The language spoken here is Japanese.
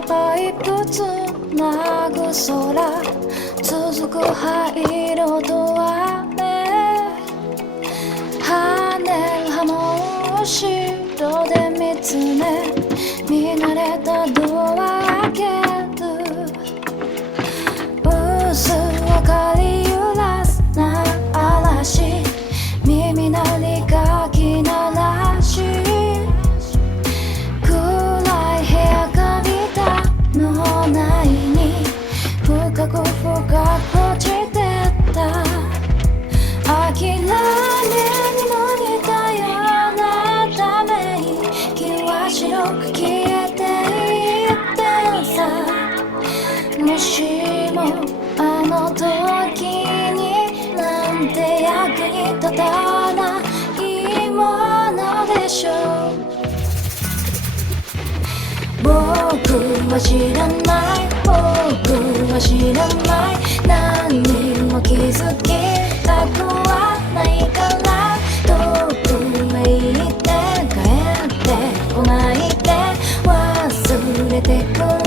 たパイプつなぐ空続く灰色と雨跳ねる葉も後ろで見つめ見慣れたドア開ける薄明かり揺らすな嵐耳鳴りかき鳴らし深く落ちてった諦めにも似たようなため息は白く消えていってさもしもあの時になんて役に立たないものでしょう僕は知らない僕は知らない何にも気づきたくはないから遠くへ行って帰ってこないで忘れてく